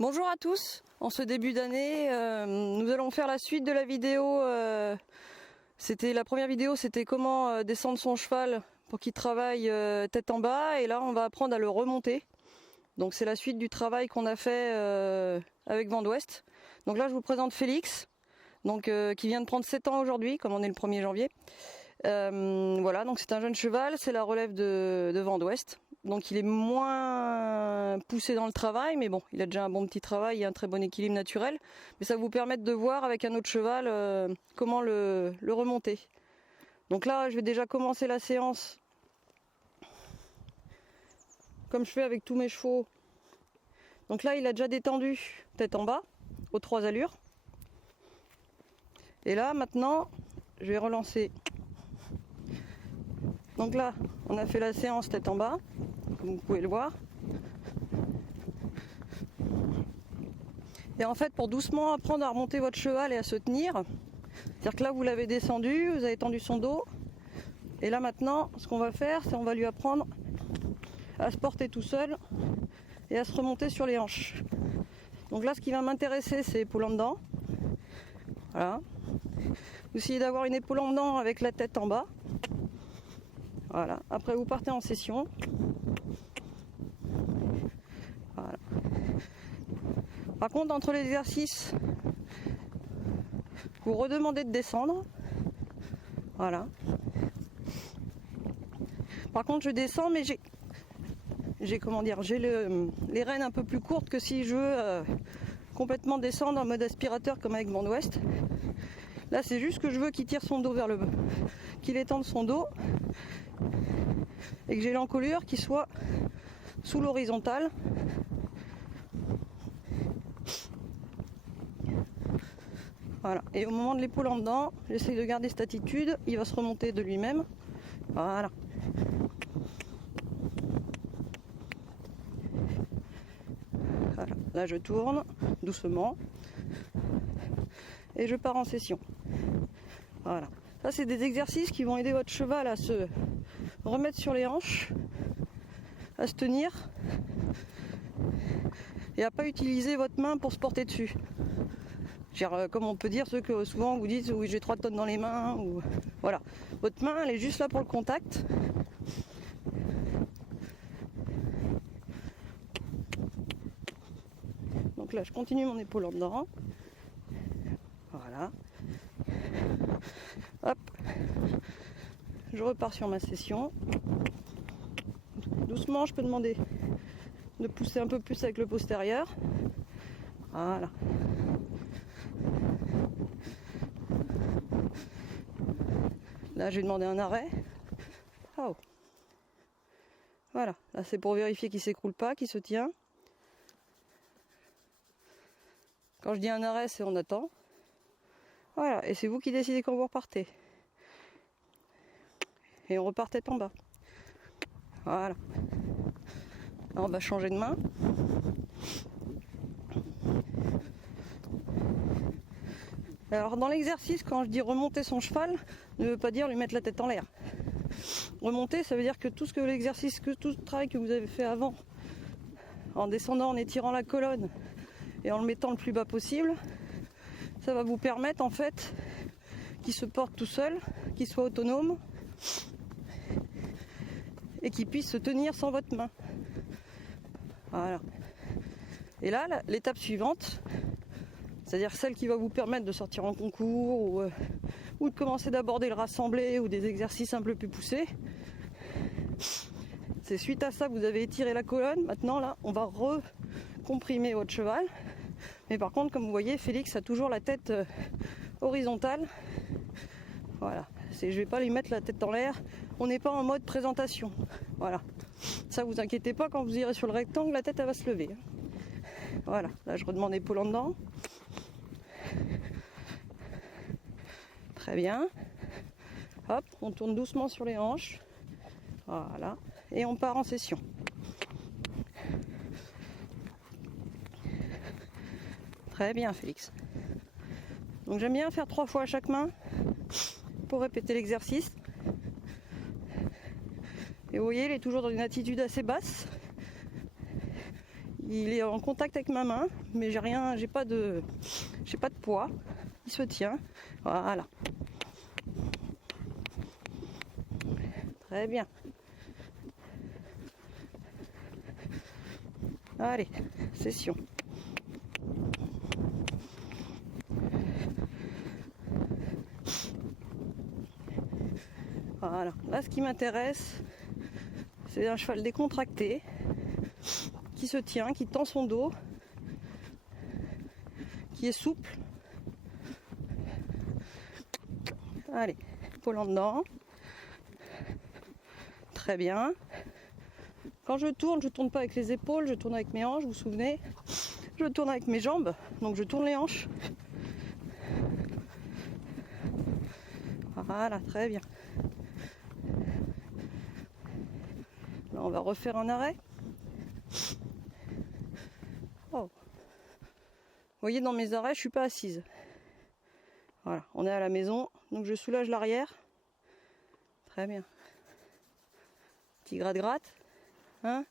Bonjour à tous, en ce début d'année, nous allons faire la suite de la vidéo. La première vidéo, c'était comment descendre son cheval pour qu'il travaille tête en bas, et là on va apprendre à le remonter. Donc c'est la suite du travail qu'on a fait avec Vent d'Ouest. Donc là je vous présente Félix, qui vient de prendre 7 ans aujourd'hui, comme on est le 1er janvier. Voilà, donc c'est un jeune cheval, c'est la relève de Vent d'Ouest. Donc il est moins poussé dans le travail, mais bon, il a déjà un bon petit travail et un très bon équilibre naturel. Mais ça va vous permettre de voir avec un autre cheval comment le remonter. Donc là, je vais déjà commencer la séance comme je fais avec tous mes chevaux. Donc là, il a déjà détendu tête en bas, aux 3 allures. Et là, maintenant, je vais relancer. Donc là, on a fait la séance tête en bas, comme vous pouvez le voir. Et en fait, pour doucement apprendre à remonter votre cheval et à se tenir, c'est-à-dire que là, vous l'avez descendu, vous avez tendu son dos. Et là, maintenant, ce qu'on va faire, c'est on va lui apprendre à se porter tout seul et à se remonter sur les hanches. Donc là, ce qui va m'intéresser, c'est épaule en dedans. Voilà. Vous essayez d'avoir une épaule en dedans avec la tête en bas. Voilà. Après, vous partez en session. Voilà. Par contre, entre les exercices, vous redemandez de descendre. Voilà. Par contre, je descends, mais j'ai les rênes un peu plus courtes que si je veux complètement descendre en mode aspirateur comme avec Vent d'Ouest. Là, c'est juste que je veux qu'il tire son dos vers le bas, qu'il étende son dos et que j'ai l'encolure qui soit sous l'horizontale. Voilà. Et au moment de l'épaule en dedans, j'essaie de garder cette attitude. Il va se remonter de lui-même. Voilà. Voilà. Là, je tourne doucement et je pars en session. Voilà. Ça, c'est des exercices qui vont aider votre cheval à se remettre sur les hanches, à se tenir et à pas utiliser votre main pour se porter dessus. Comme on peut dire, ceux que souvent vous dites oui, j'ai 3 tonnes dans les mains, ou voilà. Votre main, elle est juste là pour le contact. Donc là, je continue mon épaule en dedans. Voilà. Hop. Je repars sur ma session. Doucement, je peux demander de pousser un peu plus avec le postérieur. Voilà. Là, je vais demander un arrêt. Oh. Voilà. Là, c'est pour vérifier qu'il ne s'écroule pas, qu'il se tient. Quand je dis un arrêt, c'est on attend. Voilà. Et c'est vous qui décidez quand vous repartez. Et on repart tête en bas. Voilà. Là, on va changer de main. Alors dans l'exercice, quand je dis remonter son cheval, ne veut pas dire lui mettre la tête en l'air. Remonter, ça veut dire que tout le travail que vous avez fait avant, en descendant, en étirant la colonne et en le mettant le plus bas possible, ça va vous permettre en fait qu'il se porte tout seul, qu'il soit autonome et qu'il puisse se tenir sans votre main. Voilà. Et là, l'étape suivante, c'est-à-dire celle qui va vous permettre de sortir en concours ou de commencer d'aborder le rassemblé ou des exercices un peu plus poussés. C'est suite à ça que vous avez étiré la colonne. Maintenant là, on va recomprimer votre cheval. Mais par contre, comme vous voyez, Félix a toujours la tête horizontale. Voilà. Je vais pas lui mettre la tête en l'air. On n'est pas en mode présentation. Voilà. Ça, vous inquiétez pas, quand vous irez sur le rectangle, la tête elle va se lever. Voilà. Là, je redemande épaule en dedans. Très bien. Hop, on tourne doucement sur les hanches. Voilà. Et on part en session. Très bien, Félix. Donc j'aime bien faire 3 fois à chaque main pour répéter l'exercice. Et vous voyez, il est toujours dans une attitude assez basse. il est en contact avec ma main, mais j'ai pas de poids. Il se tient. Voilà. Très bien. Allez, session. Voilà. Là, ce qui m'intéresse, c'est un cheval décontracté, qui se tient, qui tend son dos, qui est souple. Allez, épaule en dedans. Très bien. Quand je tourne pas avec les épaules, je tourne avec mes hanches, vous vous souvenez? Je tourne avec mes jambes, donc je tourne les hanches. Voilà, très bien. Là, on va refaire un arrêt. Oh. Vous voyez, dans mes arrêts, je suis pas assise. Voilà, on est à la maison, donc je soulage l'arrière. Très bien. Petit gratte-gratte. Hein?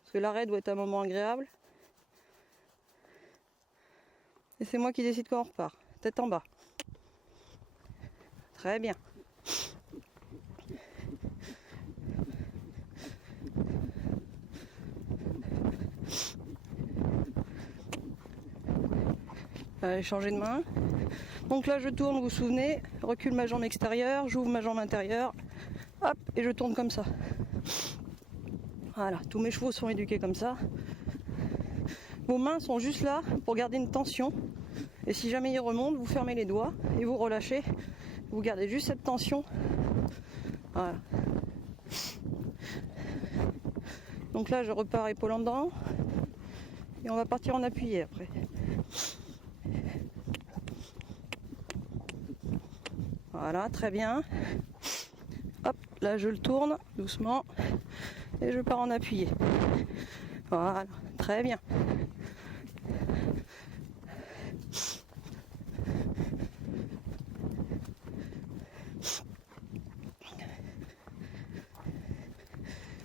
Parce que l'arrêt doit être un moment agréable. Et c'est moi qui décide quand on repart. Tête en bas. Très bien. Allez, changer de main. Donc là je tourne, vous vous souvenez, recule ma jambe extérieure, j'ouvre ma jambe intérieure, hop, et je tourne comme ça. Voilà, tous mes chevaux sont éduqués comme ça. Vos mains sont juste là pour garder une tension. Et si jamais ils remontent, vous fermez les doigts et vous relâchez. Vous gardez juste cette tension. Voilà. Donc là, je repars épaule en dedans. Et on va partir en appuyé après. Voilà, très bien. Hop, là je le tourne doucement. Et je pars en appuyé. Voilà, très bien.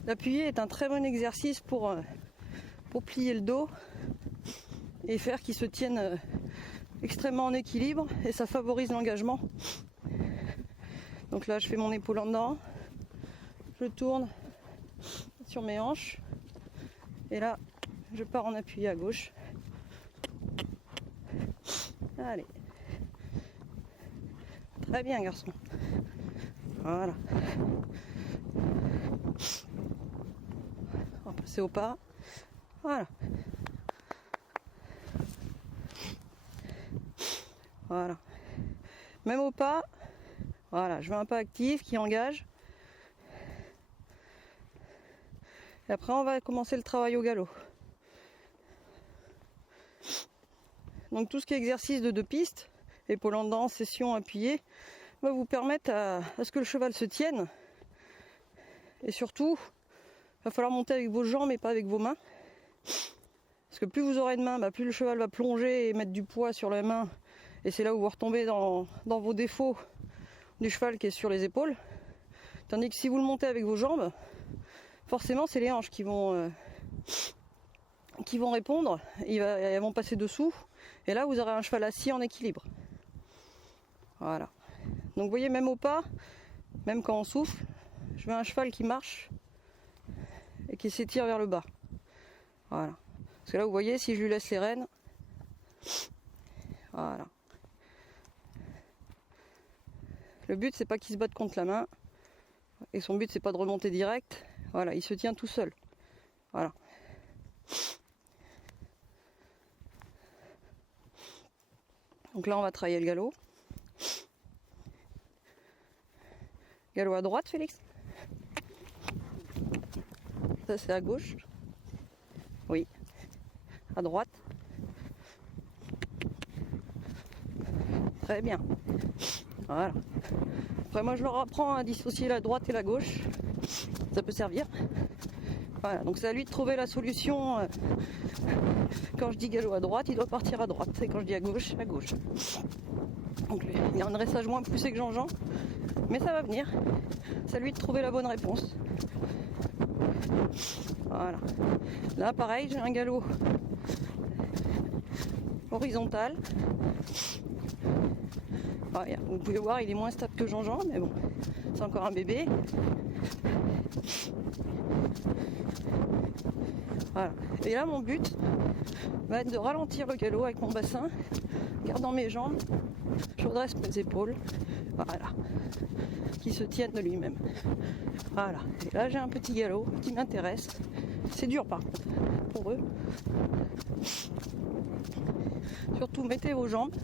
L'appuyer est un très bon exercice pour plier le dos et faire qu'il se tienne extrêmement en équilibre, et ça favorise l'engagement. Donc là je fais mon épaule en dedans, je tourne sur mes hanches et là je pars en appui à gauche. Allez, très bien garçon. Voilà, on va passer au pas. Voilà. Voilà. Même au pas, voilà, je veux un pas actif qui engage. Et après on va commencer le travail au galop. Donc tout ce qui est exercice de 2 pistes, épaule en dedans, session appuyée, va vous permettre à ce que le cheval se tienne. Et surtout, il va falloir monter avec vos jambes et pas avec vos mains. Parce que plus vous aurez de mains, plus le cheval va plonger et mettre du poids sur les mains. Et c'est là où vous retombez dans vos défauts du cheval qui est sur les épaules. Tandis que si vous le montez avec vos jambes, forcément c'est les hanches qui vont répondre, elles vont passer dessous. Et là vous aurez un cheval assis en équilibre. Voilà. Donc vous voyez, même au pas, même quand on souffle, je veux un cheval qui marche et qui s'étire vers le bas. Voilà. Parce que là vous voyez, si je lui laisse les rênes, voilà. Le but c'est pas qu'il se batte contre la main, et son but c'est pas de remonter direct. Voilà, il se tient tout seul. Voilà. Donc là on va travailler le galop. Galop à droite, Félix. Ça c'est à gauche. Oui. À droite. Très bien. Voilà. Après moi je leur apprends à dissocier la droite et la gauche. Ça peut servir. Voilà, donc c'est à lui de trouver la solution. Quand je dis galop à droite, il doit partir à droite. Et quand je dis à gauche, à gauche. Donc il y a un dressage moins poussé que Jean-Jean. Mais ça va venir. C'est à lui de trouver la bonne réponse. Voilà. Là pareil, j'ai un galop horizontal. Vous pouvez voir, il est moins stable que Jean-Jean, mais bon, c'est encore un bébé. Voilà. Et là, mon but va être de ralentir le galop avec mon bassin, gardant mes jambes, je redresse mes épaules, voilà, qui se tiennent de lui-même. Voilà. Et là, j'ai un petit galop qui m'intéresse. C'est dur par contre pour eux. Surtout, mettez vos jambes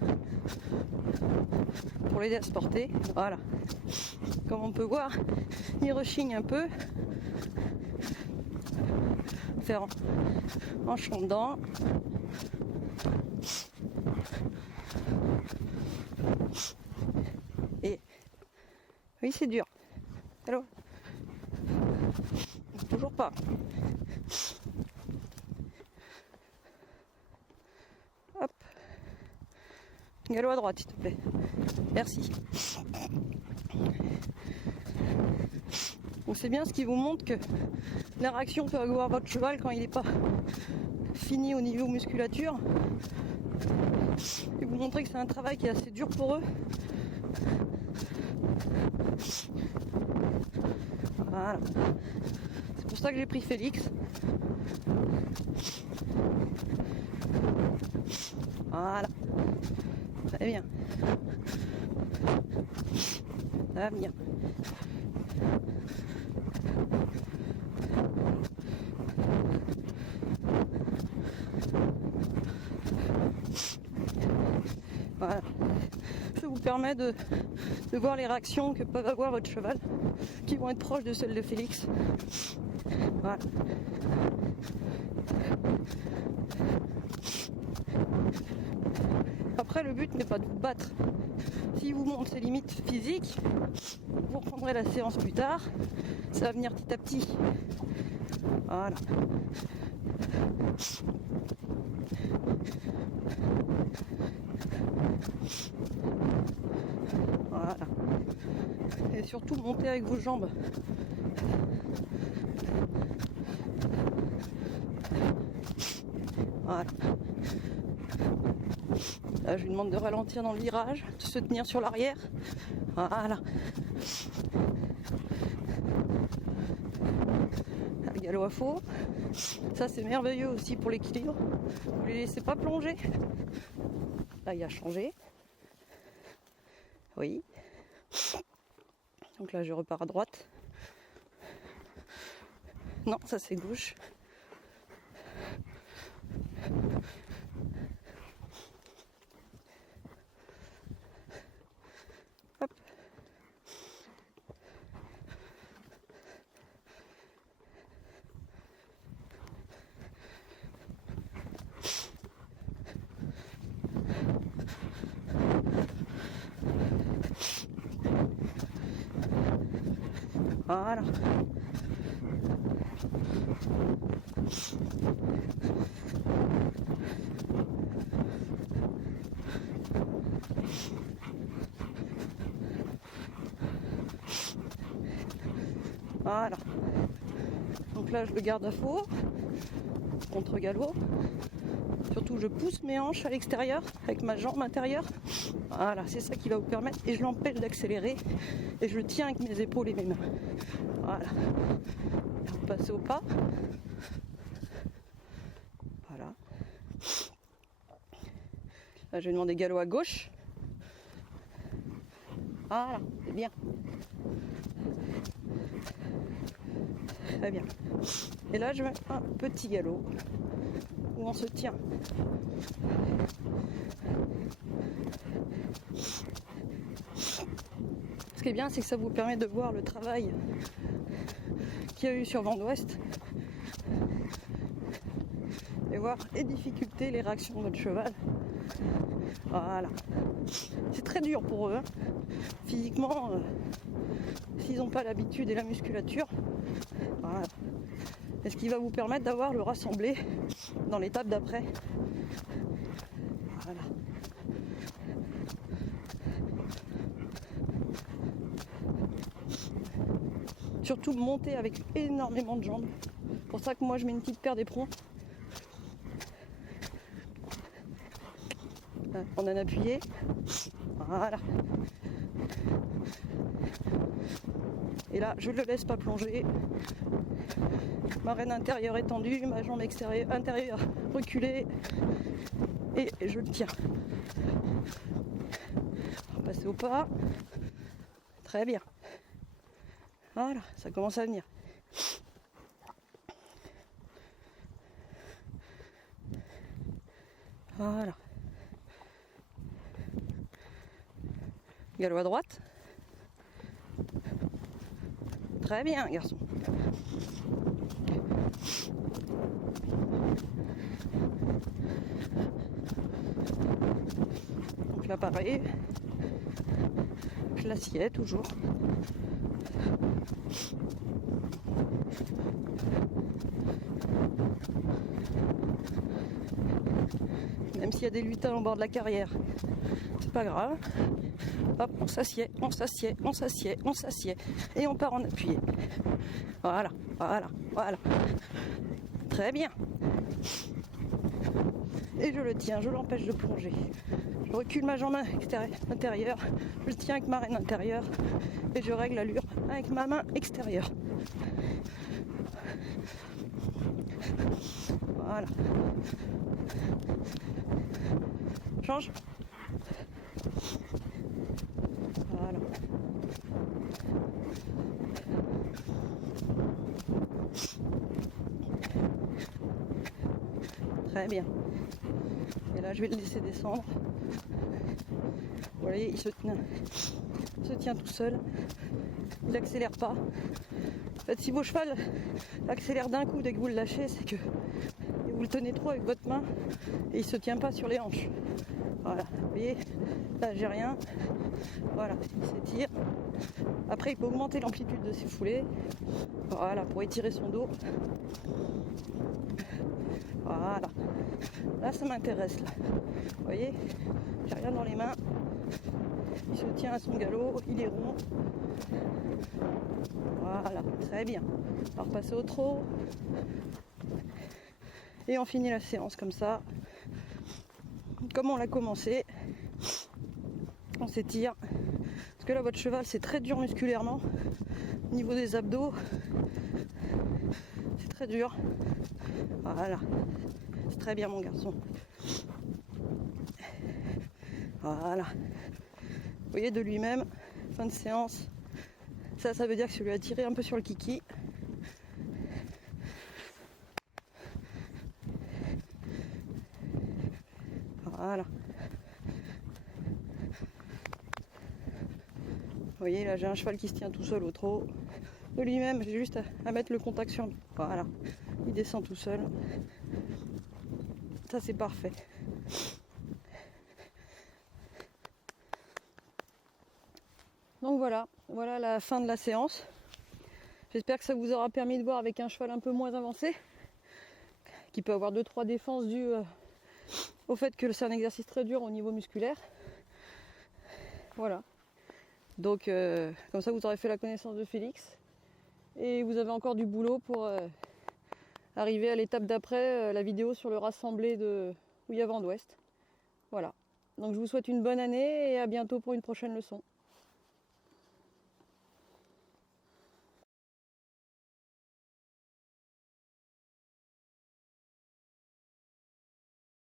pour l'aider à se porter. Voilà. Comme on peut voir, il rechigne un peu. Faire en chantant. Et oui, c'est dur. Allô? Toujours pas. Hop. Galop à droite, s'il te plaît. Merci. Donc c'est bien ce qui vous montre que la réaction peut avoir votre cheval quand il n'est pas fini au niveau musculature. Et vous montrer que c'est un travail qui est assez dur pour eux. Voilà. C'est pour ça que j'ai pris Félix. Voilà. Très bien. Ça va bien. Voilà. Ça vous permet de voir les réactions que peuvent avoir votre cheval, qui vont être proches de celles de Félix. Voilà. Après, le but n'est pas de vous battre. S'il vous montre ses limites physiques, vous reprendrez la séance plus tard. Ça va venir petit à petit. Voilà. Voilà. Et surtout, montez avec vos jambes. Voilà. Là, je lui demande de ralentir dans le virage, de se tenir sur l'arrière. Voilà. Le galop à faux. Ça, c'est merveilleux aussi pour l'équilibre. Vous ne les laissez pas plonger. Là, il a changé. Oui. Donc là, je repars à droite. Non, ça c'est gauche. Hop. Voilà. Voilà. Donc là, je le garde à faux, contre galop. Surtout, je pousse mes hanches à l'extérieur avec ma jambe intérieure. Voilà, c'est ça qui va vous permettre. Et je l'empêche d'accélérer. Et je le tiens avec mes épaules et mes mains. Voilà. Vous passez au pas. Voilà. Là, je vais demander galop à gauche. Voilà, c'est bien. Très bien. Et là, je mets un petit galop où on se tient. Ce qui est bien, c'est que ça vous permet de voir le travail qu'il y a eu sur Vent d'Ouest et voir les difficultés, les réactions de votre cheval. Voilà. C'est très dur pour eux. Hein. Physiquement, s'ils n'ont pas l'habitude et la musculature. Voilà. Et ce qui va vous permettre d'avoir le rassemblé dans l'étape d'après. Voilà. Surtout monter avec énormément de jambes. C'est pour ça que moi je mets une petite paire d'éperons. On en a appuyé. Voilà. Et là, je ne le laisse pas plonger. Ma rêne intérieure étendue, ma jambe intérieure reculée. Et je le tiens. On va passer au pas. Très bien. Voilà, ça commence à venir. Voilà. Galop à droite. Très bien, garçon. Donc là, pareil. Je l'assieds toujours. Même s'il y a des lutins au bord de la carrière, c'est pas grave. Hop, on s'assied, on s'assied, on s'assied, on s'assied. Et on part en appuyé. Voilà, voilà, voilà. Très bien. Et je le tiens, je l'empêche de plonger. Je recule ma jambe intérieure, je le tiens avec ma rêne intérieure et je règle l'allure avec ma main extérieure. Voilà. Change. Voilà. Très bien. Et là, je vais le laisser descendre. Vous voyez, il se tient tout seul. Il n'accélère pas. En fait, si vos chevals accélèrent d'un coup dès que vous le lâchez, c'est que vous le tenez trop avec votre main et il ne se tient pas sur les hanches. Voilà, vous voyez, là j'ai rien. Voilà, il s'étire. Après, il peut augmenter l'amplitude de ses foulées. Voilà, pour étirer son dos. Voilà. Là, ça m'intéresse, là. Vous voyez, j'ai rien dans les mains. Il se tient à son galop, il est rond. Voilà, très bien. On va repasser au trot. Et on finit la séance comme ça. Comme on l'a commencé. On s'étire. Parce que là, votre cheval, c'est très dur musculairement. Au niveau des abdos, c'est très dur. Voilà. C'est très bien, mon garçon. Voilà. Vous voyez, de lui-même, fin de séance. Ça veut dire que je lui ai tiré un peu sur le kiki. Voilà. Vous voyez, là j'ai un cheval qui se tient tout seul au trot. De lui-même, j'ai juste à mettre le contact sur lui. Voilà. Il descend tout seul. Ça, c'est parfait. Donc voilà la fin de la séance. J'espère que ça vous aura permis de voir avec un cheval un peu moins avancé, qui peut avoir 2-3 défenses dues au fait que c'est un exercice très dur au niveau musculaire. Voilà. Donc comme ça vous aurez fait la connaissance de Félix. Et vous avez encore du boulot pour arriver à l'étape d'après, la vidéo sur le rassemblé de Houilla Vent d'Ouest. Voilà. Donc je vous souhaite une bonne année et à bientôt pour une prochaine leçon.